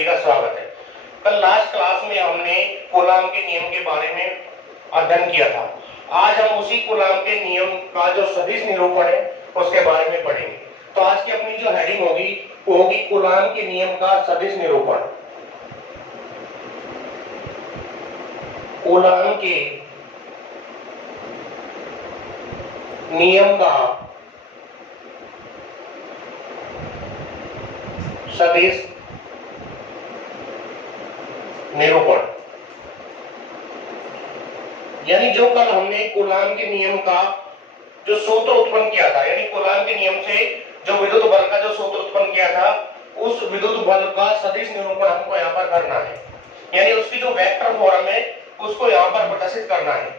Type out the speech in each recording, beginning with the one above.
सभी का स्वागत है। कल लास्ट क्लास में हमने कूलाम के नियम के बारे में अध्ययन किया था। आज हम उसी कूलाम के नियम का जो सदिश निरूपण है उसके बारे में पढ़ेंगे। तो आज की अपनी जो हेडिंग होगी वो होगी कूलाम के नियम का सदिश निरूपण। कूलाम के नियम का सदिश निरूपण, यानी जो कल हमने कूलाम के नियम का जो सूत्र उत्पन्न किया था, यानी कूलाम के नियम से जो विद्युत बल का जो सूत्र उत्पन्न किया था उस विद्युत बल का सदिश निरूपण हमको यहाँ पर करना है, यानी उसकी जो वेक्टर फॉर्म है उसको यहाँ पर प्रदर्शित करना है।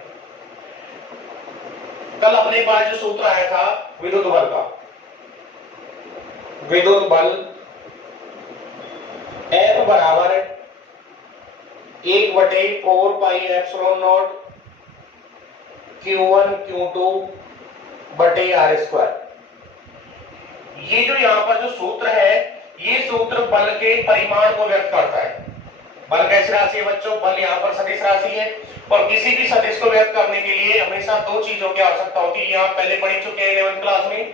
कल अपने पास जो सूत्र आया था विद्युत बल का, विद्युत बल F बराबर 1/4 pi epsilon not Q1 Q2 बटे R स्क्वायर। ये जो यहाँ पर जो सूत्र है ये सूत्र बल के परिमाण को व्यक्त करता है। बल कैसी राशि है बच्चों? बल यहाँ पर सदिश राशि है और किसी भी सदिश को व्यक्त करने के लिए हमेशा दो चीजों की आवश्यकता होती है। यहाँ पहले पढ़ चुके हैं 11th क्लास में।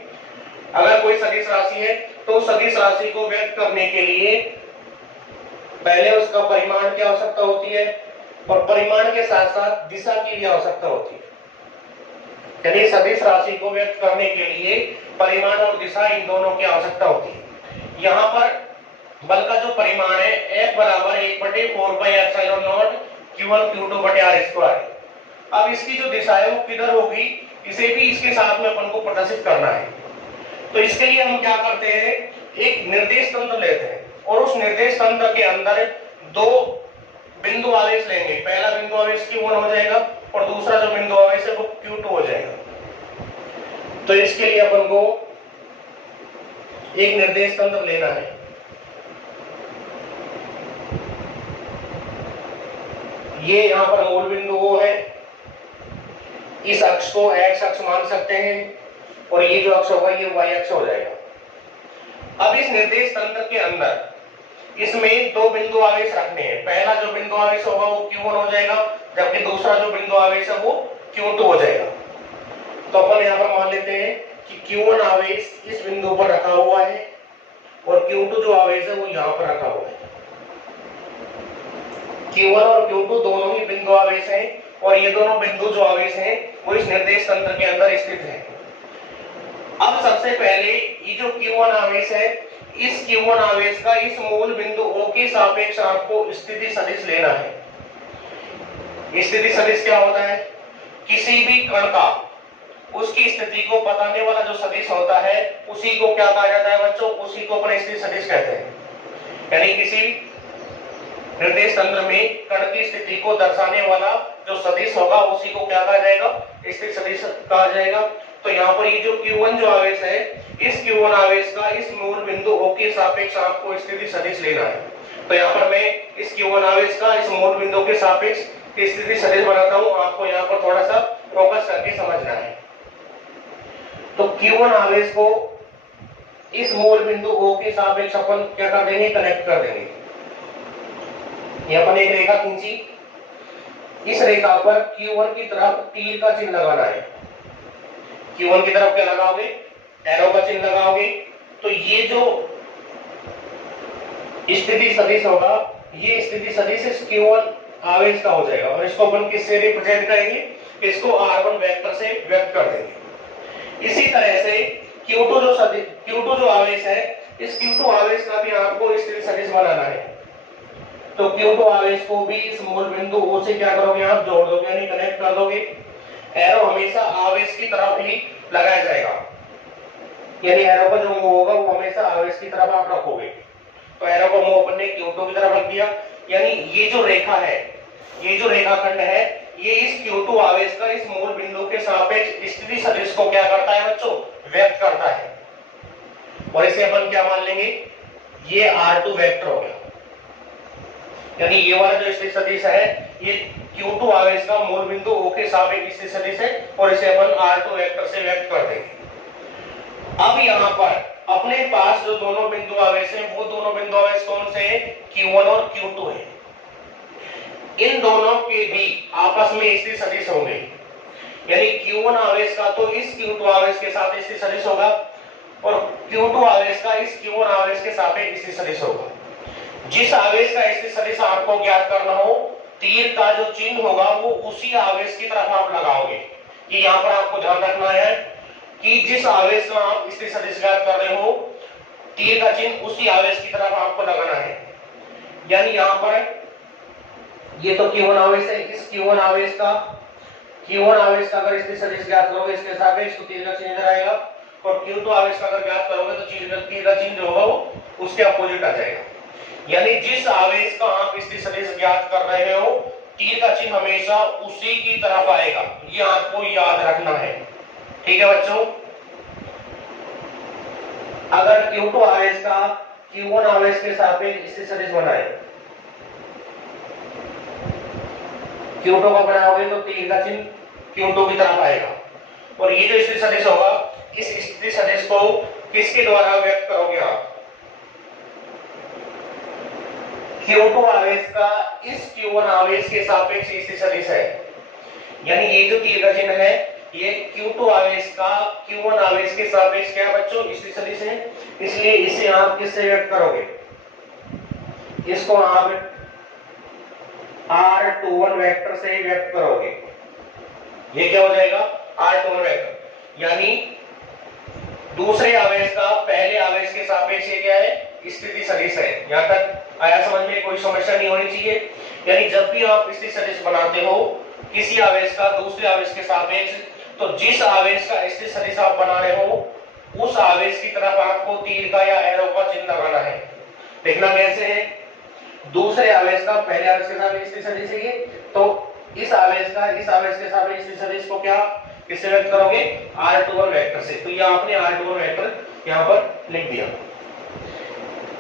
अगर कोई सदिश राशि है तो सदिश राशि को व्यक्त करने के लिए पहले उसका परिमाण की आवश्यकता होती है और परिमाण के साथ साथ दिशा की भी आवश्यकता होती है। यानी सदिश राशि को व्यक्त करने के लिए परिमाण और दिशा इन दोनों की आवश्यकता होती है। यहाँ पर बल का जो परिमाण है F बराबर 1/4 pi epsilon not Q1 Q2 बटे R स्क्वायर। अब इसकी जो दिशा है वो किधर होगी इसे भी इसके साथ में अपन को प्रदर्शित करना है। तो इसके लिए हम क्या करते हैं, एक निर्देश तंत्र लेते हैं और उस निर्देश तंत्र के अंदर दो बिंदु आवेश लेंगे। पहला बिंदु आवेश Q1 हो जाएगा और दूसरा जो बिंदु आवेश है वो Q2 हो जाएगा। तो इसके लिए अपन को एक निर्देश तंत्र लेना है। ये यहाँ पर मूल बिंदु O है, इस अक्ष को X अक्ष मान सकते हैं और ये जो अक्ष होगा ये Y अक्ष हो जाएगा। अब इस निर्देश तंत्र के अंदर इसमें दो बिंदु आवेश रखने हैं। पहला जो बिंदु आवेश होगा वो Q1 हो जाएगा जबकि दूसरा जो बिंदु आवेश है वो Q2 हो जाएगा। तो अपन यहाँ पर मान लेते हैं कि Q1 आवेश इस बिंदु पर रखा हुआ है और Q2 जो आवेश है वो यहाँ पर रखा हुआ है। Q1 और Q2 दोनों ही बिंदु आवेश हैं और ये दोनों बिंदु जो आवेश हैं वो इस निर्देश तंत्र के अंदर स्थित है। अब सबसे पहले ये जो Q1 आवेश है इस Q1 आवेश का इस मूल बिंदु O के सापेक्ष आपको स्थिति सदिश लेना है। स्थिति सदिश क्या होता है? किसी भी कण का उसकी स्थिति को बताने वाला जो सदिश होता है उसी को क्या कहा जाता है बच्चों? उसी को अपन स्थिति सदिश कहते हैं। यानी किसी निर्देश तंत्र में कण की स्थिति को दर्शाने वाला जो सदिश होगा उसी को क्या कहा जाएगा? स्थिति सदिश कहा जाएगा। तो यहाँ पर ये जो Q1 जो आवेश है इस Q1 आवेश का इस मूल बिंदु O के सापेक्ष आपको स्थिति सदिश लेना है। तो यहाँ पर मैं इस Q1 आवेश का इस मूल बिंदु के सापेक्ष स्थिति सदिश बनाता हूँ। आपको यहाँ पर थोड़ा सा फोकस करके समझना है। तो Q1 आवेश को इस मूल बिंदु O के सापेक्ष अपन क्या कर देंगे? कनेक्ट कर देंगे। अपन एक रेखा खींची, इस रेखा पर Q1 की तरफ तीर का चिन्ह लगाना है। Q1 की तरफ क्या लगाओगे? एरो का चिन्ह लगाओगे। तो ये जो स्थिति सदिश होगा ये स्थिति सदिश इस Q1 आवेश का हो जाएगा और इसको अपन किससे रिप्रेजेंट करेंगे? इसको R1 वेक्टर से व्यक्त कर देंगे। इसी तरह से Q2 जो आवेश है इस Q2 आवेश का भी आपको स्थिति सदिश बनाना है। तो Q2 आवेश को भी इस मूल बिंदु O से क्या करोगे? आप जोड़ दोगे यानी कनेक्ट कर दोगे। एरो हमेशा आवेश की तरफ ही लगाया जाएगा, यानी एरो का जो मुंह होगा वो हमेशा आवेश की तरफ आप रखोगे। तो एरो का मुंह अपन ने Q2 की तरफ रख दिया, यानी ये जो रेखा है, ये जो रेखाखंड है ये इस Q2 आवेश का इस मूल बिंदु के सापेक्ष स्थिति सदिश को क्या करता है बच्चों? व्यक्त करता है। और इसे अपन क्या मान लेंगे? ये R2 वेक्टर हो गया। यानी ये वाला जो स्थिति सदिश है ये Q2 आवेश का मूल बिंदु O के सापेक्ष स्थिति सदिश है और इसे अपन R2 वेक्टर से व्यक्त कर देंगे। अब यहाँ पर अपने पास जो दोनों बिंदु आवेश हैं वो दोनों बिंदु आवेश कौन से हैं? Q1 और Q2 है। इन दोनों के भी आपस में स्थिति सदिश होंगे, यानी Q1 आवेश का तो इस Q2 आवेश के साथ स्थिति सदिश होगा और Q2 आवेश का इस Q1 आवेश के सापेक्ष स्थिति सदिश होगा। जिस आवेश का स्थिति सदिश आपको ज्ञात करना हो, तीर का जो चिन्ह होगा वो उसी आवेश की तरफ आप लगाओगे। कि यहाँ पर आपको ध्यान रखना है कि जिस आवेश का आप स्थिति सदिश ज्ञात कर रहे हो, तीर का चिन्ह उसी आवेश की तरफ आपको लगाना है। यानी यहाँ पर ये तो Q1 आवेश है, इस Q1 आवेश का अगर स्थिति सदिश ज्ञात करोगे इसके सापेक्ष तो तीर का चिन्ह इधर आएगा, और Q2 आवेश का अगर ज्ञात करोगे तो तीर का चिन्ह जो होगा वो उसके अपोजिट आ जाएगा। यानी जिस आवेश का आप स्थिति सदिश ज्ञात कर रहे हो, तीर का चिन्ह हमेशा उसी की तरफ आएगा, ये आपको याद रखना है। ठीक है बच्चों, अगर Q2 आवेश का Q1 आवेश के सापेक्ष स्थिति सदिश बनाए, Q2 को बनाओगे तो तीर का चिन्ह Q2 की तरफ आएगा, और ये जो स्थिति सदिश होगा इस स्थिति सदिश को किसके द्वारा व्यक्त करोगे आप? Q2 आवेश का इस Q1 आवेश के सापेक्ष स्थिति सदिश है। यानी ये जो तीर का चिन्ह है ये Q2 आवेश का Q1 आवेश के सापेक्ष क्या बच्चों? स्थिति सदिश है। इसलिए इसे आप किससे व्यक्त करोगे? इसको आप R21 वेक्टर से व्यक्त करोगे। ये क्या हो जाएगा? R21 vector. यानी दूसरे आवेश का पहले आवेश के सापेक्ष ये क्या है? स्थिति सदिश है। यहां तक आया समझ में? कोई समस्या नहीं होनी चाहिए। यानी जब भी आप स्थिति सदिश बनाते हो किसी आवेश का दूसरे आवेश के सापेक्ष, तो जिस आवेश का स्थिति सदिश आप बना रहे हो उस आवेश की तरफ आपको तीर का या एरो का चिन्ह लगाना है। देखना कैसे है? दूसरे आवेश का पहले आवेश के साथ स्थिति सदिश है, तो इस आवेश का इस आवेश के साथ स्थिति सदिश को क्या किससे व्यक्त करोगे? R21 वेक्टर से। तो ये आपने R21 वेक्टर यहाँ पर लिख दिया।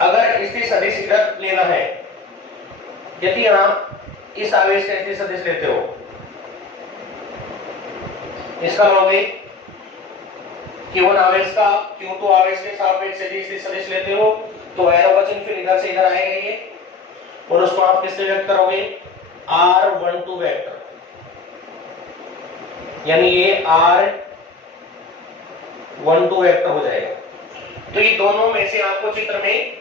अगर स्थिति सदिश इधर लेना है, यदि आप इस आवेश का स्थिति सदिश लेते हो, इसका लोगे Q1 आवेश का Q2 आवेश के सापेक्ष यदि स्थिति सदिश लेते हो तो एरो का चिन्ह फिर इधर से इधर आएगा ये, और उसको आप किससे व्यक्त करोगे? R12 vector. यानी ये R12 वेक्टर हो जाएगा। तो ये दोनों में से आपको चित्र में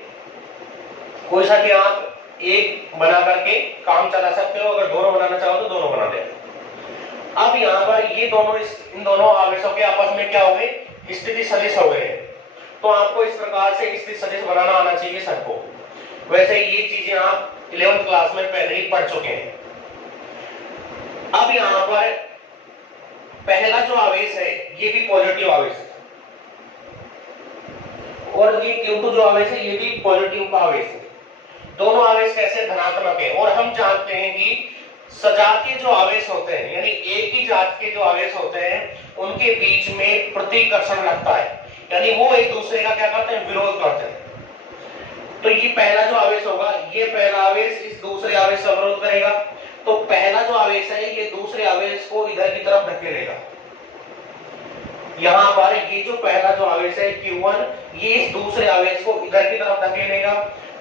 कोई सा भी आप एक बना करके काम चला सकते हो। अगर दोनों बनाना चाहो तो दोनों बना दें। अब यहाँ पर ये दोनों इन दोनों आवेशों के आपस में क्या हो गए? स्थिति सदिश हो गए। तो आपको इस प्रकार से स्थिति सदिश बनाना आना चाहिए सबको। वैसे ये चीजें आप 11th क्लास में पहले ही पढ़ चुके हैं। अब यहाँ पर पहला जो आवेश है ये भी पॉजिटिव आवेश है, और ये Q2 जो आवेश है ये भी पॉजिटिव का आवेश है। दोनों आवेश कैसे? धनात्मक है। और हम जानते हैं कि सजातीय जो आवेश होते हैं, यानी एक ही जात के जो आवेश होते हैं, उनके बीच में प्रतिकर्षण लगता है, यानी वो एक दूसरे का क्या करते हैं? विरोध करते हैं। तो ये पहला जो आवेश होगा, ये पहला आवेश इस दूसरे आवेश का विरोध करेगा। तो पहला जो आवेश है ये दूसरे आवेश को इधर की तरफ धकेलेगा। यहां पर ये जो पहला जो आवेश है Q1, ये इस दूसरे आवेश को इधर की तरफ धकेलेगा।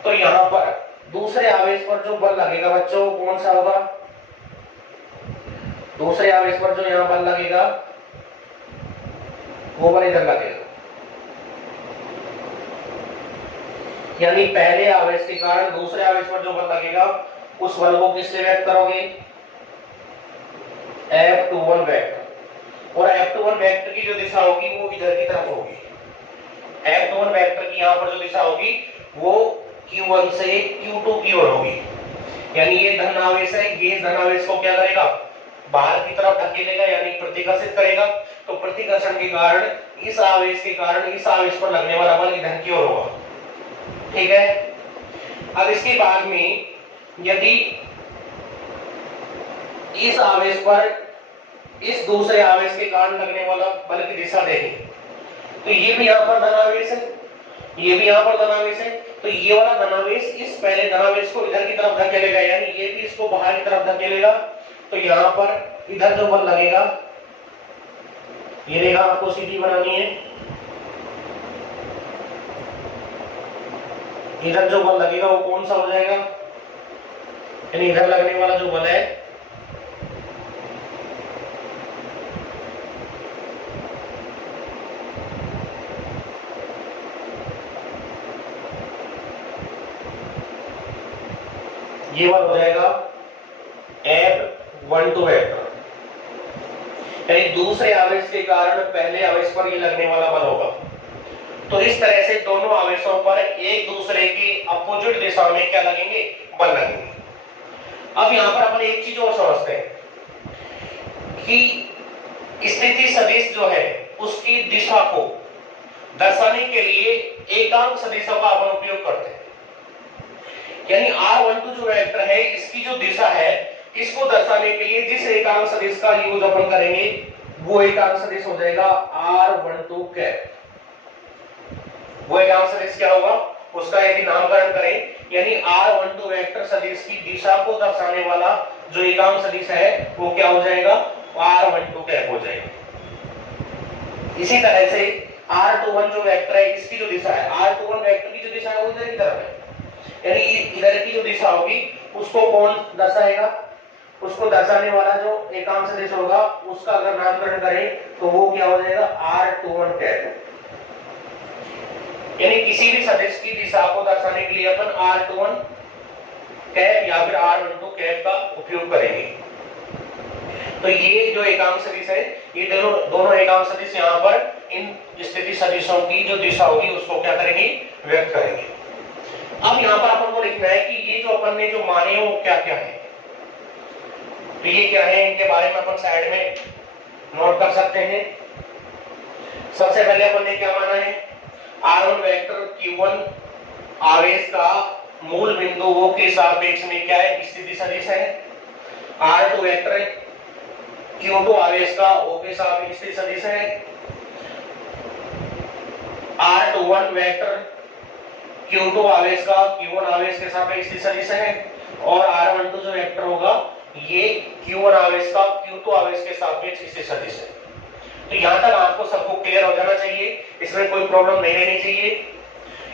तो यहां पर दूसरे आवेश पर जो बल लगेगा बच्चों कौन सा होगा? दूसरे आवेश पर जो यहां बल लगेगा वो बल इधर लगेगा। यानी पहले आवेश के कारण दूसरे आवेश पर जो बल लगेगा उस बल को किससे व्यक्त करोगे? F21 vector. और F21 वेक्टर की जो दिशा होगी वो इधर की तरफ होगी। F21 वेक्टर की यहाँ पर जो दिशा होगी वो Q1 से Q2 की ओर होगी। यानी ये धन आवेश है, ये धन आवेश को क्या करेगा? बाहर की तरफ धकेलेगा, यानी प्रतिकर्षित करेगा। तो प्रतिकर्षण के कारण इस आवेश के कारण इस आवेश पर लगने वाला बल इधर की ओर होगा। ठीक है। अब इसके बाद में यदि इस आवेश पर इस दूसरे आवेश के कारण लगने वाला बल की दिशा देखें, तो ये भी यहां पर धनावेश है, ये भी यहां पर धनावेश है। तो ये वाला धनावेश इस पहले धनावेश को इधर की तरफ धकेलेगा, यानी ये भी इसको बाहर की तरफ धकेलेगा। तो यहां पर इधर जो बल लगेगा ये रेखा आपको सीधी बनानी है। इधर जो बल लगेगा वो कौन सा हो जाएगा, यानी इधर लगने वाला जो बल है ये बल हो जाएगा F12 वेक्टर, यानी दूसरे आवेश के कारण पहले आवेश पर ये लगने वाला बल होगा। तो इस तरह से दोनों आवेशों पर एक दूसरे की अपोजिट दिशा में क्या लगेंगे, बल लगेंगे। अब यहां पर अपन एक चीज और समझते हैं कि स्थिति सदिश जो है उसकी दिशा को दर्शाने के लिए एकांक सदिशों का अपन उपयोग करते हैं। यानी R12 जो वेक्टर है इसकी जो दिशा है इसको दर्शाने के लिए जिस एकांक सदिश का यूज अपन करेंगे वो एकांक सदिश हो जाएगा R12 कैप। वो एकांक सदिश क्या होगा, उसका यदि नामकरण करें यानी R12 वेक्टर सदिश की दिशा को दर्शाने वाला जो एकांक सदिश है वो क्या हो जाएगा, R12 कैप हो जाएगा। इसी तरह से R21 जो वेक्टर है इसकी जो दिशा है, R21 वेक्टर की जो दिशा है वो इधर की तरफ है, यानी इधर की जो दिशा होगी उसको कौन दर्शाएगा, उसको दर्शाने वाला जो एकांक सदिश होगा उसका अगर नामकरण करें तो वो क्या हो जाएगा, R21 कैप। यानी किसी भी सदिश की दिशा को दर्शाने के लिए अपन R21 कैप या फिर R12 कैप का उपयोग करेंगे। तो ये जो एकांक सदिश है ये दोनों एकांक सदिश यहाँ पर इन स्थिति सदिशों की जो दिशा होगी उसको क्या करेंगे, व्यक्त करेंगे। अब यहाँ पर अपन को लिखना है कि ये जो अपन ने जो माने वो क्या क्या है, तो ये क्या है इनके बारे में अपन साइड में नोट कर सकते हैं। सबसे पहले अपन ने क्या माना है, R1 वेक्टर Q1 आवेश का मूल बिंदु वो के सापेक्ष में क्या है, स्थिति सदिश है। R2 वेक्टर Q2 आवेश का O के सापेक्ष स्थिति सदिश है। R21 वेक्टर Q2 आवेश का Q1 आवेश के सापेक्ष स्थिति सदिश है। और R12 जो वेक्टर होगा ये Q1 आवेश का Q2 आवेश के सापेक्ष स्थिति सदिश है। तो यहां तक आपको सबको क्लियर हो जाना चाहिए, इसमें कोई प्रॉब्लम नहीं रहनी चाहिए,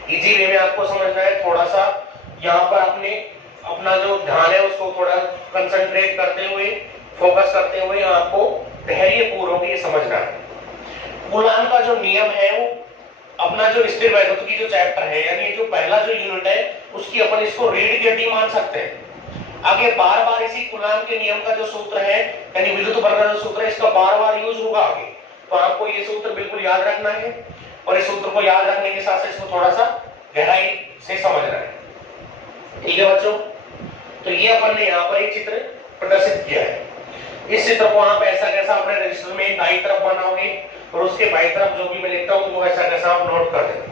इजी वे में आपको समझना है। थोड़ा सा यहाँ पर अपना जो ध्यान है उसको थोड़ा कंसंट्रेट करते हुए, फोकस करते हुए आपको धैर्य पूर्वक ये समझना है। कूलॉम का जो नियम है वो अपना जो स्थिर वैद्युत की जो चैप्टर है यानी जो पहला जो यूनिट है उसकी अपन इसको रीड करके मान सकते हैं। आगे बार बार इसी कूलॉम के नियम का जो सूत्र है यानी विद्युत बल का जो सूत्र है इसका बार बार यूज होगा आगे, तो आपको ये सूत्र बिल्कुल याद रखना है और इस सूत्र को याद रखने के साथ साथ इसको थोड़ा सा गहराई से समझना है। ठीक है बच्चों, तो ये अपन ने यहाँ पर एक चित्र प्रदर्शित किया है। इस चित्र को आप ऐसा कैसा अपने रजिस्टर में दाईं तरफ बनाओगे और उसके बाईं तरफ जो भी मैं लिखता हूँ वो ऐसा कैसा आप नोट कर देंगे।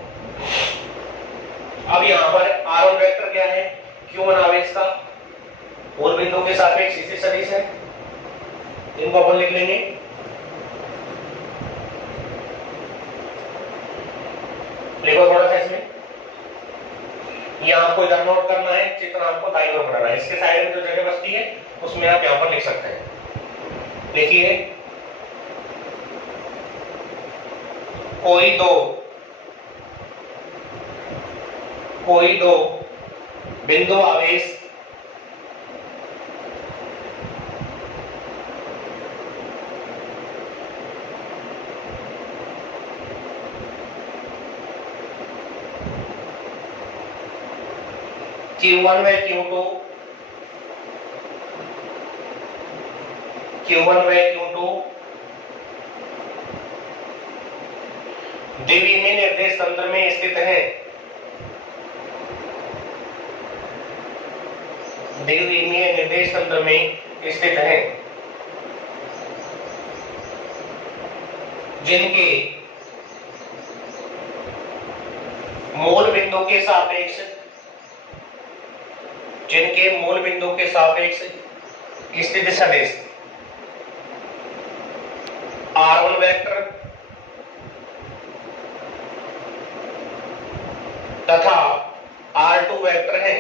अब यहाँ पर R1 वेक्टर क्या है, Q1 आवेश का मूल बिंदु के सापेक्ष स्थिति सदिश है, इनको अपन लिख लेंगे। देखो थोड़ा सा इसमें ये आपको इधर नोट करना है, चित्र आपको दाईं ओर बनाना है। इसके साइड में जो जगह बचती है उसमें आप यहाँ पर लिख सकते हैं। देखिए कोई दो बिंदु आवेश Q1 व Q2 द्विविमीय निर्देश तंत्र में स्थित है। द्विविमीय निर्देश तंत्र में स्थित है जिनके मूल बिंदु के सापेक्ष स्थिति सदिश R1 वेक्टर तथा R2 वेक्टर है।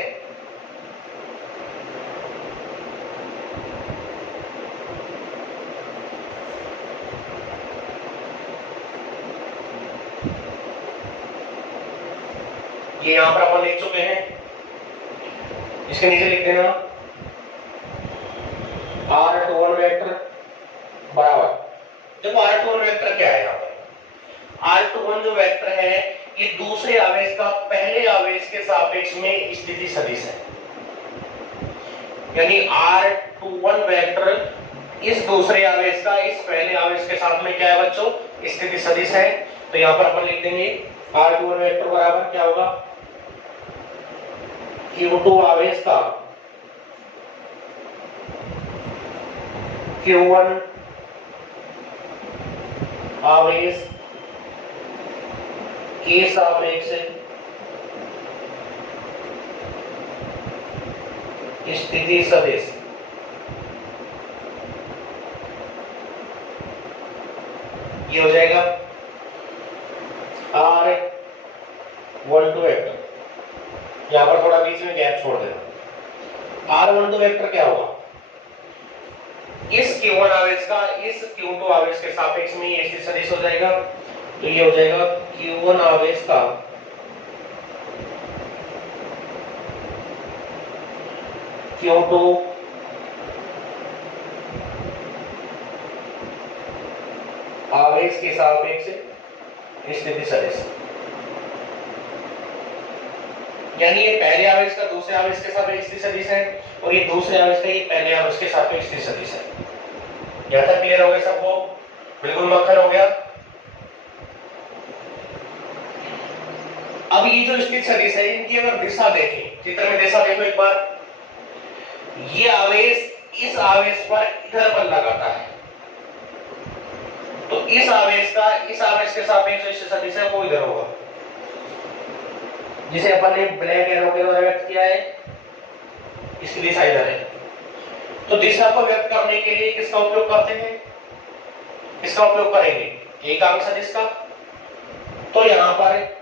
ये यहां पर अपन लिख चुके हैं, इसके नीचे लिख देना r21 वेक्टर बराबर, देखो r21 वेक्टर क्या है, यहाँ पर r21 जो वेक्टर है ये दूसरे आवेश का पहले आवेश के सापेक्ष में स्थिति सदिश है, यानी r21 वेक्टर इस दूसरे आवेश का इस पहले आवेश के साथ में क्या है बच्चों, स्थिति सदिश है। तो यहां पर अपन लिख देंगे r21 वेक्टर बराबर क्या होगा, q2 आवेश का q1 आवेश के सापेक्ष स्थिति सदिश, ये हो जाएगा r12 वेक्टर, यहां पर थोड़ा बीच में गैप छोड़ देना। r12 वेक्टर क्या होगा, इस q1 आवेश का इस q2 आवेश के सापेक्ष में ये स्थिति सदिश हो जाएगा। तो ये हो जाएगा q1 आवेश का q2 आवेश के सापेक्ष स्थिति सदिश, यानी ये पहले आवेश का दूसरे आवेश के सापेक्ष स्थिति सदिश है और ये दूसरे आवेश का ये पहले आवेश के सापेक्ष स्थिति सदिश है। यहां तक क्लियर हो गया सबको, बिल्कुल मक्खन हो गया। अब ये जो स्थिति सदिश है इनकी अगर दिशा देखें, चित्र में दिशा देखो एक बार, ये आवेश इस आवेश पर इधर बल लगाता है, तो इस आवेश का इस आवेश के सापेक्ष जो स्थिति सदिश है वो इधर होगा, जिसे अपन ने ब्लैक एरो के द्वारा व्यक्त किया है, इसकी दिशा इधर है। तो दिशा को व्यक्त करने के लिए किसका उपयोग करते हैं, इसका उपयोग करेंगे एकांक सदिश का। तो यहां पर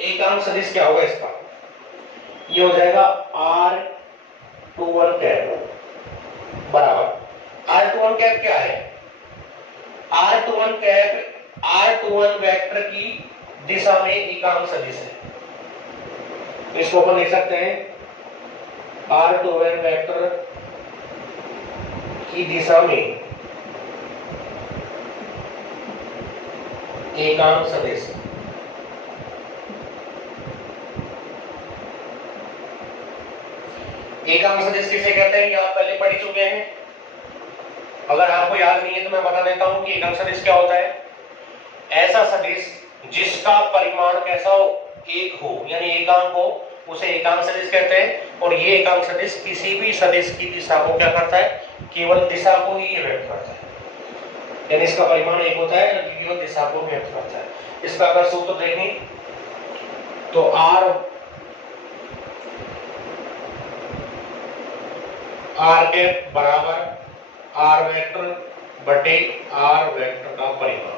एकांक सदिश क्या होगा इसका, ये हो जाएगा r21 कैप बराबर, r21 कैप क्या है, r21 कैप r21 वेक्टर की दिशा में एकांक सदिश है। इसको अपन लिख सकते हैं r21 वेक्टर की दिशा में एकांक सदिश। एकांक सदिश किसे कहते हैं, ये आप पहले पढ़ चुके हैं, अगर आपको याद नहीं है तो मैं बता देता हूं कि एकांक सदिश क्या होता है। ऐसा सदिश जिसका परिमाण कैसा हो, एक हो, यानी एकांक हो, उसे एकांक सदिश कहते हैं। और ये एकांक सदिश किसी भी सदिश की दिशा को क्या करता है, केवल दिशा को ही व्यक्त करता है, यानी इसका परिमाण एक होता है, केवल दिशा को व्यक्त करता है। इसका अगर सूत्र देखें तो r कैप बराबर r वेक्टर बटे r वेक्टर का परिमाण,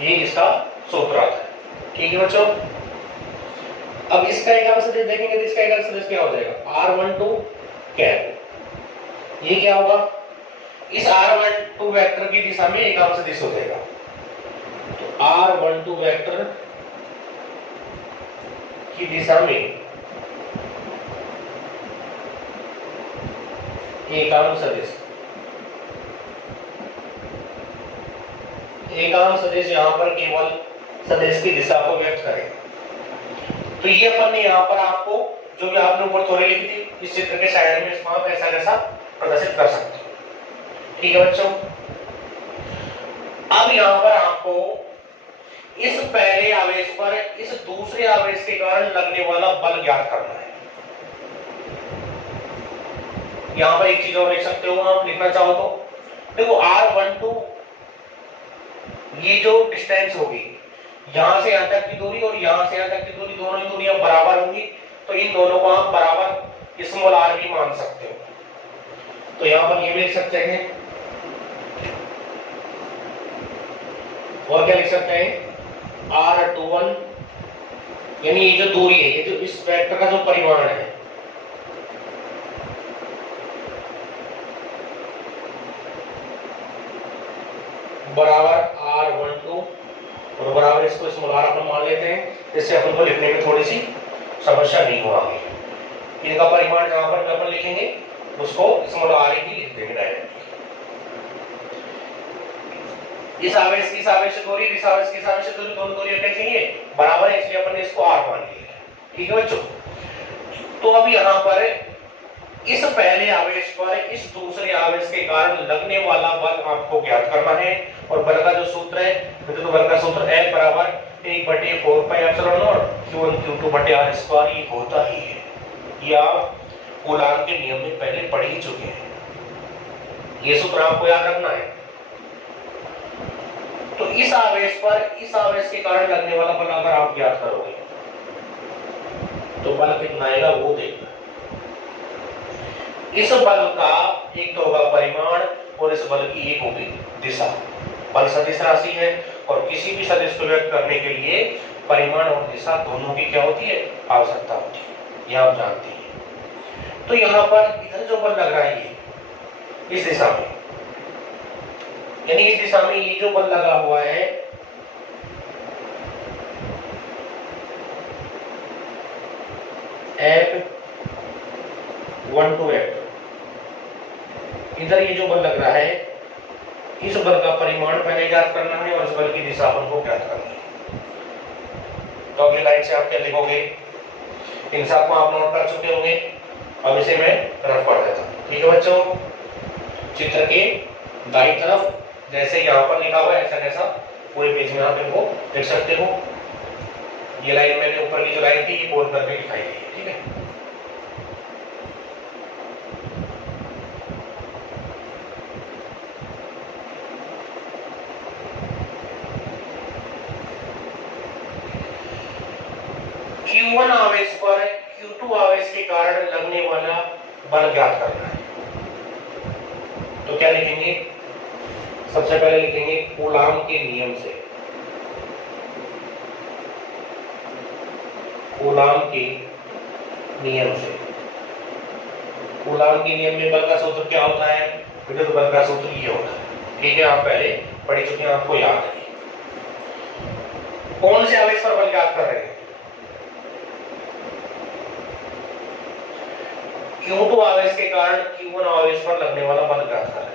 ये इसका सूत्र आता है। ठीक है बच्चों, अब इसका एकांक सदिश देखेंगे तो इसका एकांक सदिश क्या हो जाएगा, r12 कैप, ये क्या होगा, इस r12 वेक्टर की दिशा में एकांक सदिश हो जाएगा। तो r12 वेक्टर की दिशा में एकांक सदिश, एकांक सदिश यहां पर केवल सदिश की दिशा को व्यक्त करेगा। तो ये अपन ने यहां पर आपको जो भी आपने ऊपर थोड़ी लिखी थी इस चित्र के साइड में इसको आप ऐसा कैसा प्रदर्शित कर सकते हो। ठीक है बच्चों, अब यहां पर आपको इस पहले आवेश पर इस दूसरे आवेश के कारण लगने वाला बल ज्ञात करना है। यहां पर एक चीज और लिख सकते हो आप, लिखना चाहो तो देखो r12 ये जो डिस्टेंस होगी यहां से यहां तक की दूरी और यहां से यहां तक की दूरी, दोनों ही दूरियां बराबर होंगी, तो इन दोनों को आप बराबर स्मॉल r भी मान सकते हो। तो यहां पर ये भी लिख सकते हैं, और क्या लिख सकते हैं, r21 यानी ये जो दूरी है, ये जो इस वेक्टर का जो परिमाण है, बराबर r12 और बराबर इसको स्मॉल r अपन मान लेते हैं। इससे अपन को लिखने में थोड़ी सी समस्या नहीं होगी। इनका परिमाण जहां पर अपन लिखेंगे उसको स्मॉल r ही लिख देंगे डायरेक्टली। इस आवेश की सापेक्ष दूरी, इस आवेश की सापेक्ष दूरी, दोनों दूरियां कैसी हैं बराबर है, इसलिए अपन ने इसको r मान लिया। ठीक है बच्चों। तो अब यहां पर इस पहले आवेश पर इस दूसरे आवेश के कारण लगने वाला बल आपको ज्ञात करना है। और बल का जो सूत्र है विद्युत बल का सूत्र F बराबर 1/4 pi epsilon not Q1 Q2 बटे r स्क्वायर ये होता ही है। ये आप कूलॉम के नियम में पहले पढ़ ही चुके हैं, ये सूत्र आपको याद रखना है। तो इस आवेश पर इस आवेश के कारण लगने वाला बल अगर आप ज्ञात करोगे तो बल कितना आएगा वो देखना। इस बल का एक तो होगा परिमाण और इस बल की एक होगी दिशा। बल सदिश राशि है और किसी भी सदिश को व्यक्त करने के लिए परिमाण और दिशा दोनों की क्या होती है आवश्यकता होती है, यह आप जानते हैं। तो यहां पर इधर जो बल लग रहा है ये इस दिशा में, यानी इस दिशा में ये जो बल लगा हुआ है F12 वेक्टर, इधर ये जो बल लग रहा है इस बल का परिमाण पहले ज्ञात करना है और इस बल की दिशा अपन को ज्ञात करनी है। तो अगली लाइन से आप क्या लिखोगे, इन सब को आप नोट कर चुके होंगे, अब इसे मैं रफ कर देता हूं। ठीक है बच्चों, चित्र के दाईं तरफ जैसे यहाँ पर लिखा हुआ है ऐसा कैसा पूरे पेज में आप इनको देख सकते हो। ये लाइन मैंने ऊपर की जो लाइन थी ये बोल करके दिखाई गई है। ठीक है, Q1 आवेश पर Q2 आवेश के कारण लगने वाला बल ज्ञात करना है। तो क्या लिखेंगे, सबसे पहले लिखेंगे कूलॉम के नियम से, कूलॉम के नियम से। कूलॉम के नियम में बल का सूत्र क्या होता है, विद्युत बल का सूत्र ये होता है। ठीक है, आप पहले पढ़ चुके हैं, आपको याद है। कौन से आवेश पर बल ज्ञात कर रहे हैं, Q2 आवेश के कारण Q1 आवेश पर लगने वाला बल ज्ञात कर रहे हैं।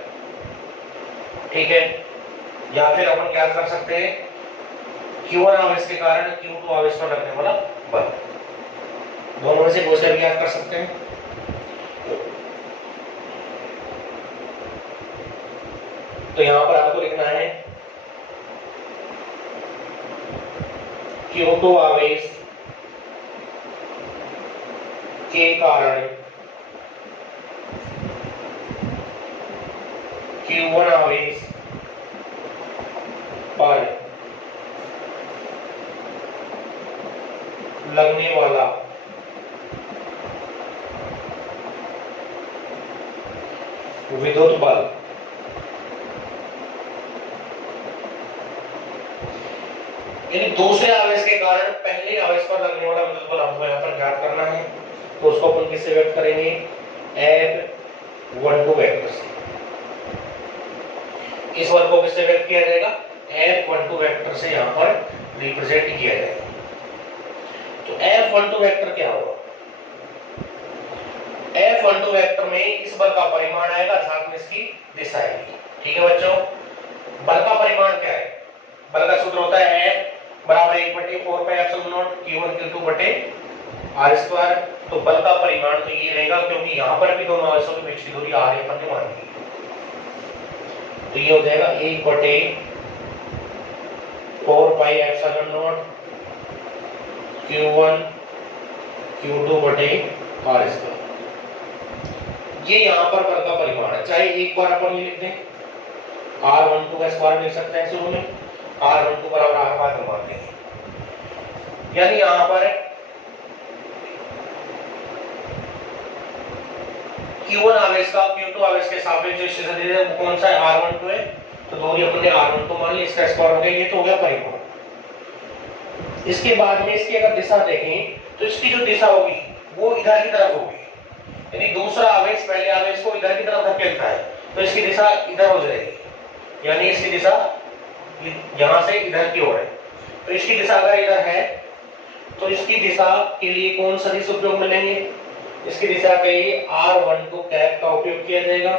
ठीक है, या फिर अपन क्या कर सकते हैं, Q1 आवेश के कारण Q2 आवेश पर लगने वाला बल, दोनों में से कोई सा भी ज्ञात कर सकते हैं। तो यहां पर आपको लिखना है Q2 आवेश के कारण Q1 आवेश पर लगने वाला विद्युत बल यानी दूसरे आवेश के कारण पहले आवेश पर लगने वाला विद्युत बल हमको यहाँ पर ज्ञात करना है। तो उसको अपन किससे व्यक्त करेंगे, F12 वेक्टर से। इस बल को किससे व्यक्त किया जाएगा, F12 वेक्टर से यहाँ पर रिप्रेजेंट किया जाएगा। तो F12 वेक्टर क्या होगा, F12 वेक्टर में इस बल का परिमाण आएगा, साथ में इसकी दिशा आएगी। ठीक है बच्चों, बल का परिमाण क्या है, बल का सूत्र होता है F बराबर 1/4 pi epsilon not Q1 Q2 बटे r स्क्वायर। तो बल का परिमाण तो ये रहेगा, क्योंकि यहां पर भी दोनों आवेशों के बीच की दूरी r है, अपन ने मान ली। तो ये हो जाएगा 1/4 pi epsilon not Q1 Q2 बटे r स्क्वायर। ये यहां पर बल का परिमाण है। चाहे एक बार अपन ये लिख दें, r12 का स्क्वायर लिख सकते हैं शुरू में, r12 बराबर r का मान देंगे। यानी यहां पर Q1 आवेश का Q2 आवेश के सापेक्ष जो स्थिति है वो कौन सा है, r12 है। तो दूरी अपन ने r12 मान ली, इसका स्क्वायर हो गया, ये तो हो गया परिमाण। इसके बाद में इसकी अगर दिशा देखें तो इसकी जो दिशा होगी वो इधर की तरफ होगी, यानी दूसरा आवेश पहले आवेश को इधर की तरफ धकेलता है, तो इसकी दिशा इधर हो जाएगी, यानी इसकी दिशा यहां से इधर की ओर है। तो इसकी दिशा अगर इधर है तो इसकी दिशा के लिए कौन सदिश उपयोग में लेंगे? इसकी दिशा के लिए r12 कैप का उपयोग किया जाएगा।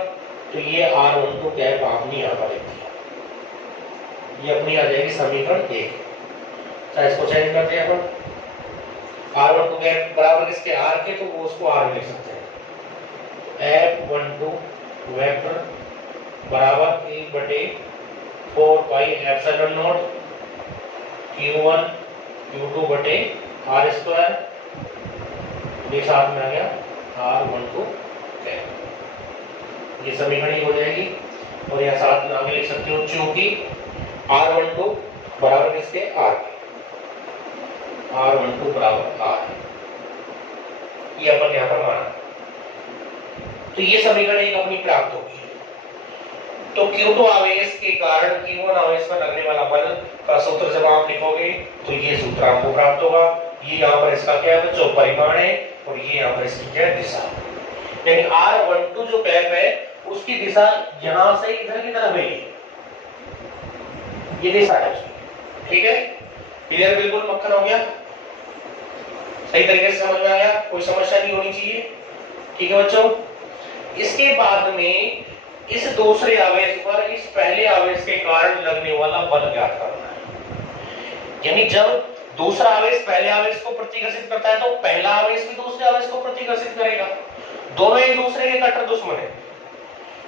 तो ये r12 कैप आपने यहाँ पर लिख दिया, ये अपनी आ जाएगी समीकरण 1। चाहे इसको चेंज करते हैं अपन, r12 कैप बराबर किसके r के, तो वो उसको r में लिख सकते हैं। f12 वेक्टर बराबर 1/4 pi epsilon not q1 q2 बटे r स्क्वायर, ये साथ में आ गया r12 कैप। ये समीकरण हो जाएगी और यह साथ में आगे लिख सकते हो चूंकि r12 बराबर किसके r, r12 बराबर r, ये अपन यहाँ पर माना। तो ये समीकरण एक अपनी प्राप्त होगी। तो Q2 आवेश के कारण Q1 आवेश पर लगने वाला बल का सूत्र जब आप लिखोगे तो ये सूत्र आपको प्राप्त होगा। ये यहाँ पर इसका क्या है जो परिमाण है, और ये यहाँ पर इसकी क्या दिशा, यानी R12 जो कैप है उसकी दिशा यहां से इधर की तरफ है, ये दिशा है उसकी। ठीक है, क्लियर, बिल्कुल मक्खन हो गया, सही तरीके से समझ में आ गया, कोई समस्या नहीं होनी चाहिए। ठीक है बच्चों, इसके बाद में इस दूसरे आवेश पर इस पहले आवेश के कारण लगने वाला बल ज्ञात करना है। यानी जब दूसरा आवेश पहले आवेश को प्रतिकर्षित करता है तो पहला आवेश भी दूसरे आवेश को प्रतिकर्षित करेगा। दोनों एक दूसरे के कट्टर दुश्मन है,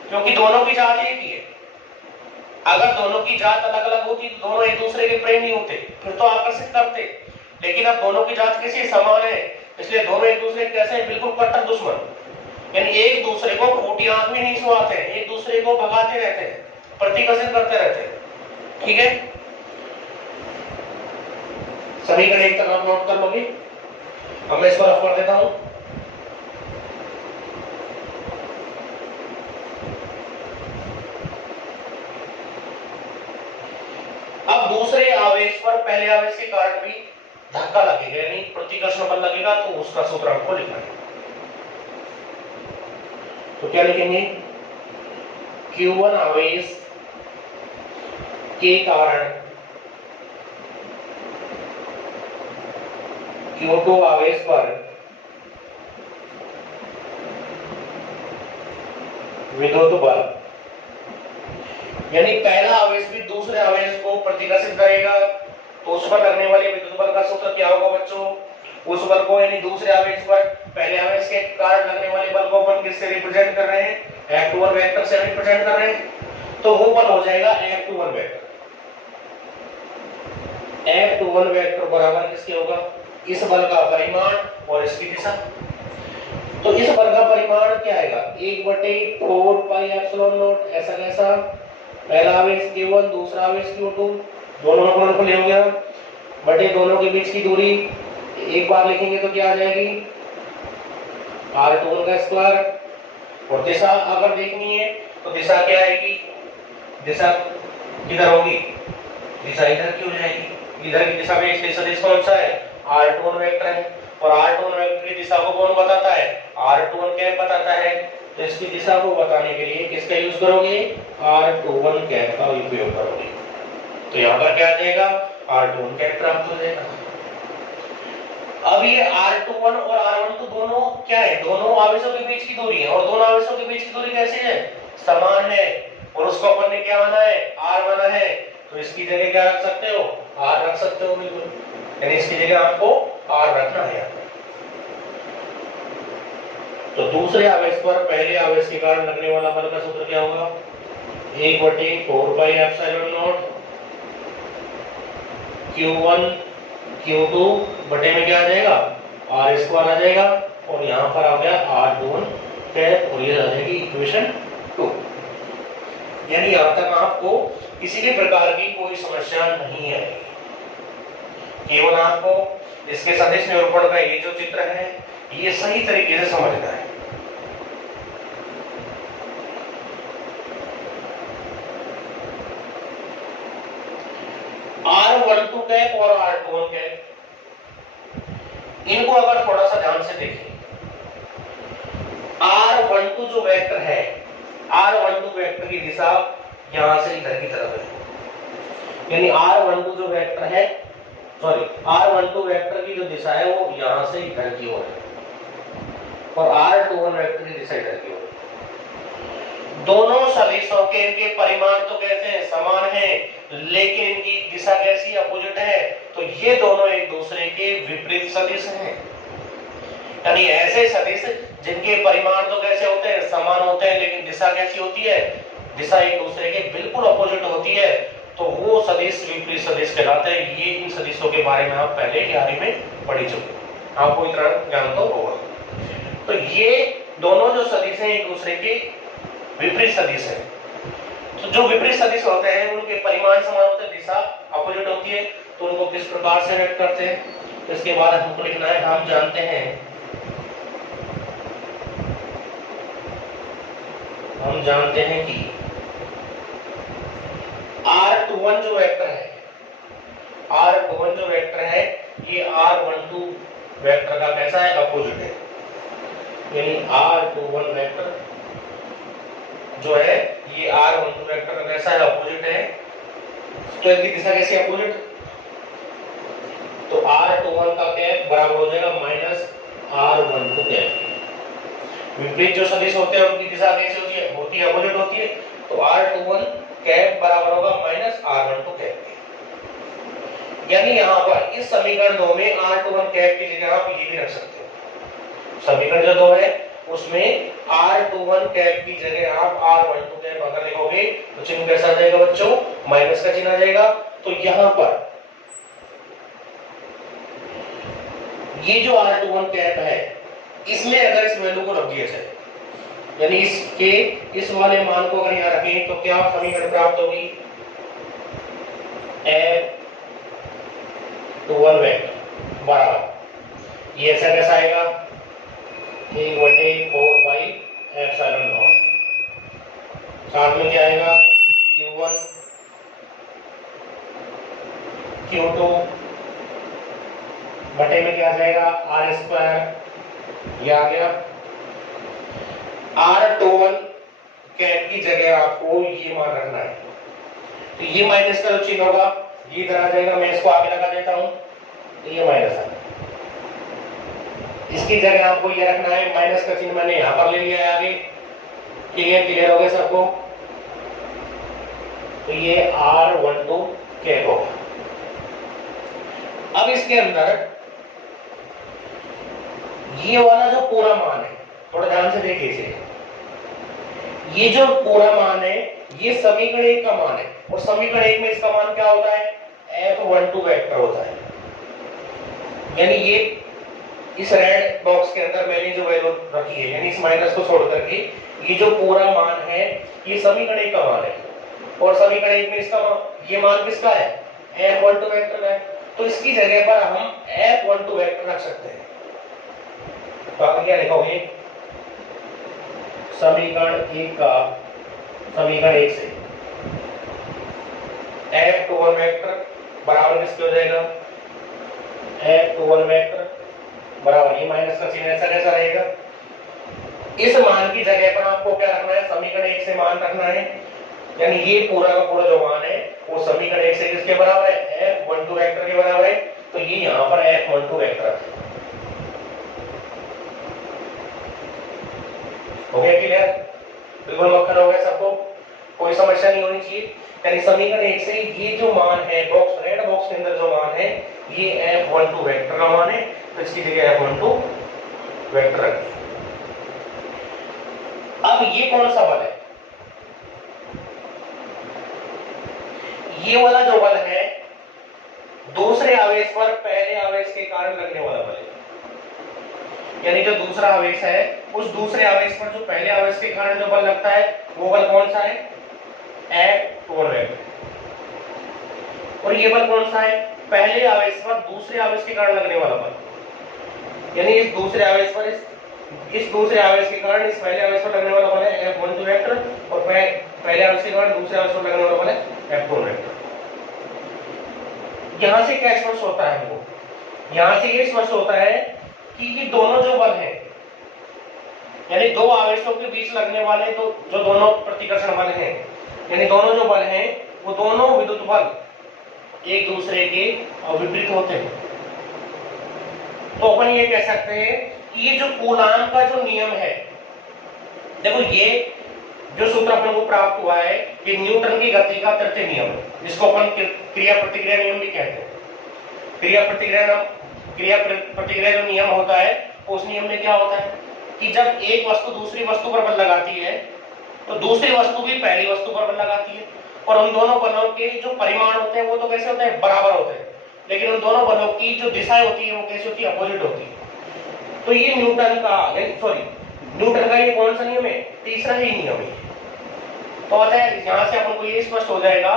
क्योंकि दोनों की जात एक ही है। अगर दोनों की जात अलग अलग होती तो दोनों एक दूसरे के प्रेमी होते, फिर तो आकर्षित करते, लेकिन अब दोनों की जात किसी समान है, इसलिए दोनों एक दूसरे कैसे बिल्कुल कट्टर दुश्मन, यानी एक दूसरे को फूटी आंख भी नहीं सुहाते हैं, एक दूसरे को भगाते रहते हैं, प्रतिकर्षित करते रहते हैं। ठीक है, समीकरण 1 तक आप नोट कर लोगे। अब मैं इसको रफ कर देता हूं। अब दूसरे आवेश पर पहले आवेश के कारण भी धक्का लगेगा, यानी प्रतिकर्षण बल लगेगा, तो उसका सूत्र आपको लिखना है। तो क्या लिखेंगे? Q1 आवेश के कारण Q2 आवेश पर विद्युत बल, यानी पहला आवेश भी दूसरे आवेश को प्रतिकर्षित करेगा, तो उस पर लगने वाले विद्युत बल का सूत्र क्या होगा बच्चों? उस बल को, यानी दूसरे आवेश पर पहले आवेश के कारण लगने वाले बल को अपन किससे रिप्रेजेंट कर रहे हैं? F21 वेक्टर से रिप्रेजेंट कर रहे हैं। तो वो बल हो जाएगा F21 वेक्टर। F21 वेक्टर बराबर किसके होगा? इस बल का परिमाण और इसकी दिशा। तो इस बल का परिमाण क्या आएगा? 1/4 पाई एप्सिलॉन नॉट, ऐसा कैसा? पहला आवेश Q1, दूसरा आवेश Q2, दोनों का गुणनफल हो गया, बटे दोनों के बीच की दूरी एक बार लिखेंगे तो क्या आ जाएगी? R21 का स्क्वायर। और दिशा अगर देखनी है तो दिशा क्या आएगी? दिशा किधर होगी? दिशा इधर की हो जाएगी। इधर की दिशा में इसलिए सदिश कौन सा है? R21 वेक्टर है, और R21 वेक्टर की दिशा को कौन बताता है? R21 कैप बताता है। तो इसकी दिशा को बताने के लिए किसका यूज करोगे? R21 कैप का उपयोग करोगे। तो यहाँ पर क्या आ जाएगा? R21 कैप प्राप्त हो जाएगा। अब ये R21 और R12 दोनों क्या है? दोनों आवेशों के बीच की दूरी है, और दोनों आवेशों के बीच की दूरी कैसी है? समान है, और उसको अपन ने क्या माना है? R माना है। तो इसकी जगह क्या रख सकते हो? R रख सकते हो, बिल्कुल, यानी इसकी जगह आपको R रखना है। तो दूसरे आवेश पर पहले आवेश के कारण लगने वाला बल का सूत्र क्या होगा? 1/4 pi epsilon not Q1 Q2 बटे में क्या आ जाएगा? R स्क्वायर आ जाएगा, और यहाँ पर आ गया R21 कैप, और ये आ जाएगी इक्वेशन 2। यानी यहाँ तक आपको किसी भी प्रकार की कोई समस्या नहीं है, केवल आपको इसके सदिश निरूपण का ये जो चित्र है ये सही तरीके से समझना है। R12 कैप और R21 कैप, इनको अगर थोड़ा सा ध्यान से देखें, R12 जो वेक्टर है, R12 वेक्टर की दिशा यहां से इधर की तरफ है, यानी R12 जो वेक्टर है सॉरी r12 वेक्टर की जो दिशा है वो यहां से इधर की ओर है और r21 वेक्टर की दिशा इधर की ओर है। दोनों सदिशों के इनके परिमाण तो कैसे हैं, समान हैं, लेकिन इनकी दिशा कैसी अपोजिट है, तो ये दोनों एक दूसरे के विपरीत सदिश हैं। यानी ऐसे सदिश जिनके परिमाण तो कैसे होते हैं, समान होते हैं, लेकिन दिशा कैसी होती है, दिशा एक दूसरे के बिल्कुल अपोजिट होती है, तो वो सदिश विपरीत सदिश कहलाते हैं। ये इन सदिशों के बारे में आप पहले 11वीं में पढ़ी चुके, आपको इतना ज्ञान तो होगा। तो ये दोनों जो सदिश हैं एक दूसरे के विपरीत सदिश है। तो जो विपरीत सदिश होते हैं उनके परिमाण समान होते हैं, दिशा अपोजिट होती है, तो उनको किस प्रकार से व्यक्त करते हैं, इसके बाद हमको लिखना है। हम जानते हैं कि R21 जो वेक्टर है, R21 जो वेक्टर है ये R12 वेक्टर का कैसा है, अपोजिट है। यानी R21 वेक्टर जो है ये R12 वेक्टर का कैसा है, अपोजिट है। तो इसकी दिशा कैसी अपोजिट, तो R21 का कैप बराबर हो जाएगा माइनस R12 कैप। विपरीत जो सदिश होते हैं उनकी दिशा कैसी होती है, अपोजिट होती है, तो R21 कैप बराबर होगा माइनस R12 कैप। यानी यहां पर इस समीकरण 2 में R21 कैप की जगह आप ये भी रख सकते हो। समीकरण जो 2 है उसमें R21 कैप की जगह आप R12 कैप अगर लिखोगे तो चिन्ह कैसा आ जाएगा बच्चों, माइनस का चिन्ह आ जाएगा। तो यहां पर ये जो R21 कैप है इसमें अगर इस वैल्यू को रख दिया जाए, यानी इसके इस वाले मान को अगर यहां रखें तो क्या समीकरण प्राप्त होगी, F21 वेक्टर बराबर ये ऐसा कैसा आएगा, 1/4 पाई एप्सिलॉन नॉट, साथ में क्या आएगा Q1 Q2 बटे में क्या आ जाएगा R², ये आ गया। R21 कैप की जगह आपको ये मान रखना है, तो ये माइनस का जो चिन्ह होगा ये इधर आ जाएगा, मैं इसको आगे लगा देता हूं, तो ये माइनस है। इसकी जगह आपको ये रखना है, माइनस का चिन्ह मैंने यहां पर ले लिया है आगे। क्लियर हो गया सबको, तो ये R12 कैप होगा। अब इसके अंदर ये वाला जो पूरा मान है, थोड़ा ध्यान से देखिए इसे, ये जो पूरा मान है ये समीकरण 1 का मान है, और समीकरण 1 में इसका मान क्या होता है, F12 वेक्टर होता है। यानी ये इस रेड बॉक्स के अंदर मैंने जो वैल्यू रखी है, यानी इस माइनस को छोड़ करके ये जो पूरा मान है ये समीकरण 1 का मान है, और समीकरण 1 में इसका ये मान किसका है, F12 वेक्टर है। तो इसकी जगह पर हम F12 वेक्टर रख सकते हैं। तो आप क्या लिखोगे, समीकरण 1 से F21 वेक्टर बराबर किसके हो जाएगा, F21 वेक्टर बराबर ये माइनस का चिन्ह ऐसा कैसा रहेगा। इस मान की जगह पर आपको क्या रखना है, समीकरण 1 से मान रखना है, यानी ये पूरा का पूरा जो मान है वो समीकरण 1 से किसके बराबर है, F12 वेक्टर के बराबर है। तो ये यहां पर F12 वेक्टर हो गया। क्लियर, बिल्कुल मक्खन हो गया सबको, कोई समस्या नहीं होनी चाहिए। यानी समीकरण 1 से ये जो मान है बॉक्स रेड बॉक्स के अंदर जो मान है ये F12 वेक्टर का मान है, तो इसकी जगह F12 वेक्टर रखिए। अब ये कौन सा बल है, ये वाला जो बल है दूसरे आवेश पर पहले आवेश के कारण लगने वाला बल है। यानी जो दूसरा आवेश है उस दूसरे आवेश पर जो पहले आवेश के कारण जो बल लगता है वो बल कौन सा है, F21 वेक्टर। और ये बल कौन सा है, पहले आवेश पर दूसरे आवेश के कारण लगने वाला बल। यानी इस दूसरे आवेश पर इस दूसरे आवेश के कारण इस पहले आवेश पर लगने वाला बल है F12 वेक्टर, और पहले आवेश के कारण दूसरे आवेश पर लगने वाला बल है F2 वेक्टर। यहां से क्या स्पष्ट होता है हमको, यहां से ये स्पष्ट होता है कि ये दोनों जो बल हैं, यानी दो आवेशों के बीच लगने वाले तो जो दोनों प्रतिकर्षण बल हैं, यानी दोनों जो बल हैं वो दोनों विद्युत बल एक दूसरे के विपरीत होते हैं। तो अपन ये कह सकते हैं कि ये जो कूलाम का जो नियम है, देखो ये जो सूत्र अपन को प्राप्त हुआ है कि न्यूटन की गति का तृतीय नियम है, जिसको अपन क्रिया प्रतिक्रिया नियम भी कहते हैं। क्रिया प्रतिक्रिया जो नियम होता है, उस नियम में क्या होता है कि जब एक वस्तु दूसरी वस्तु पर बल लगाती है तो दूसरी वस्तु भी पहली वस्तु पर बल लगाती है, और उन दोनों बलों के जो परिमाण होते हैं वो तो कैसे होते हैं, बराबर होते हैं, लेकिन उन दोनों बलों की जो दिशाएं होती है वो कैसी होती है, अपोजिट होती है। तो ये न्यूटन का ये कौन सा नियम है, तीसरा ही नियम है। तो यहाँ से अपन को ये स्पष्ट हो जाएगा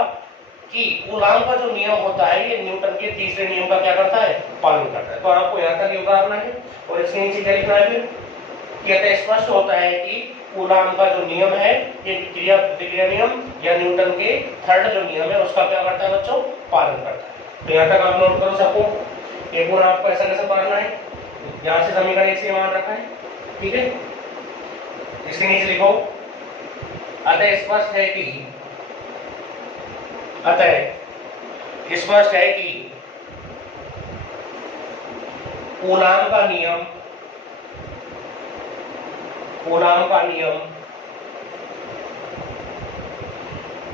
कि कूलाम का जो नियम होता है ये न्यूटन के तीसरे नियम का क्या करता है, पालन करता है। तो आपको यहाँ तक उतारना है और इसके नीचे क्या लिखना है, फिर स्पष्ट होता है कि कूलाम का जो नियम है ये क्रिया प्रतिक्रिया नियम या न्यूटन के थर्ड जो नियम है उसका क्या करता है बच्चों, पालन करता है। तो यहाँ तक आप नोट करो सबको। एक गुण आपको ऐसा कैसे पढ़ना है, यहाँ से समीकरण एक से मान रखा है, ठीक है। इसके नीचे लिखो अतः स्पष्ट है कि कूलाम का नियम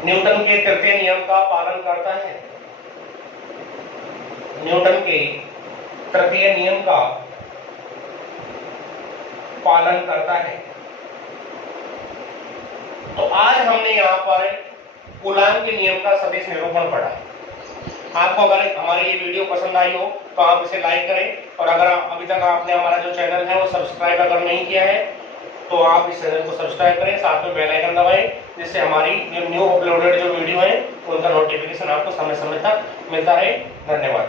न्यूटन के तृतीय नियम का पालन करता है। न्यूटन के तृतीय नियम का पालन करता है। तो आज हमने यहाँ पर कूलाम के नियम का सदिश निरूपण पढ़ा। आपको अगर हमारी ये वीडियो पसंद आई हो तो आप इसे लाइक करें, और अगर अभी तक आपने हमारा जो चैनल है वो सब्सक्राइब अगर नहीं किया है तो आप इस चैनल को सब्सक्राइब करें, साथ में बेल आइकन दबाएं, जिससे हमारी जो न्यू अपलोडेड जो वीडियो है उनका नोटिफिकेशन आपको समय समय तक मिलता रहे। धन्यवाद।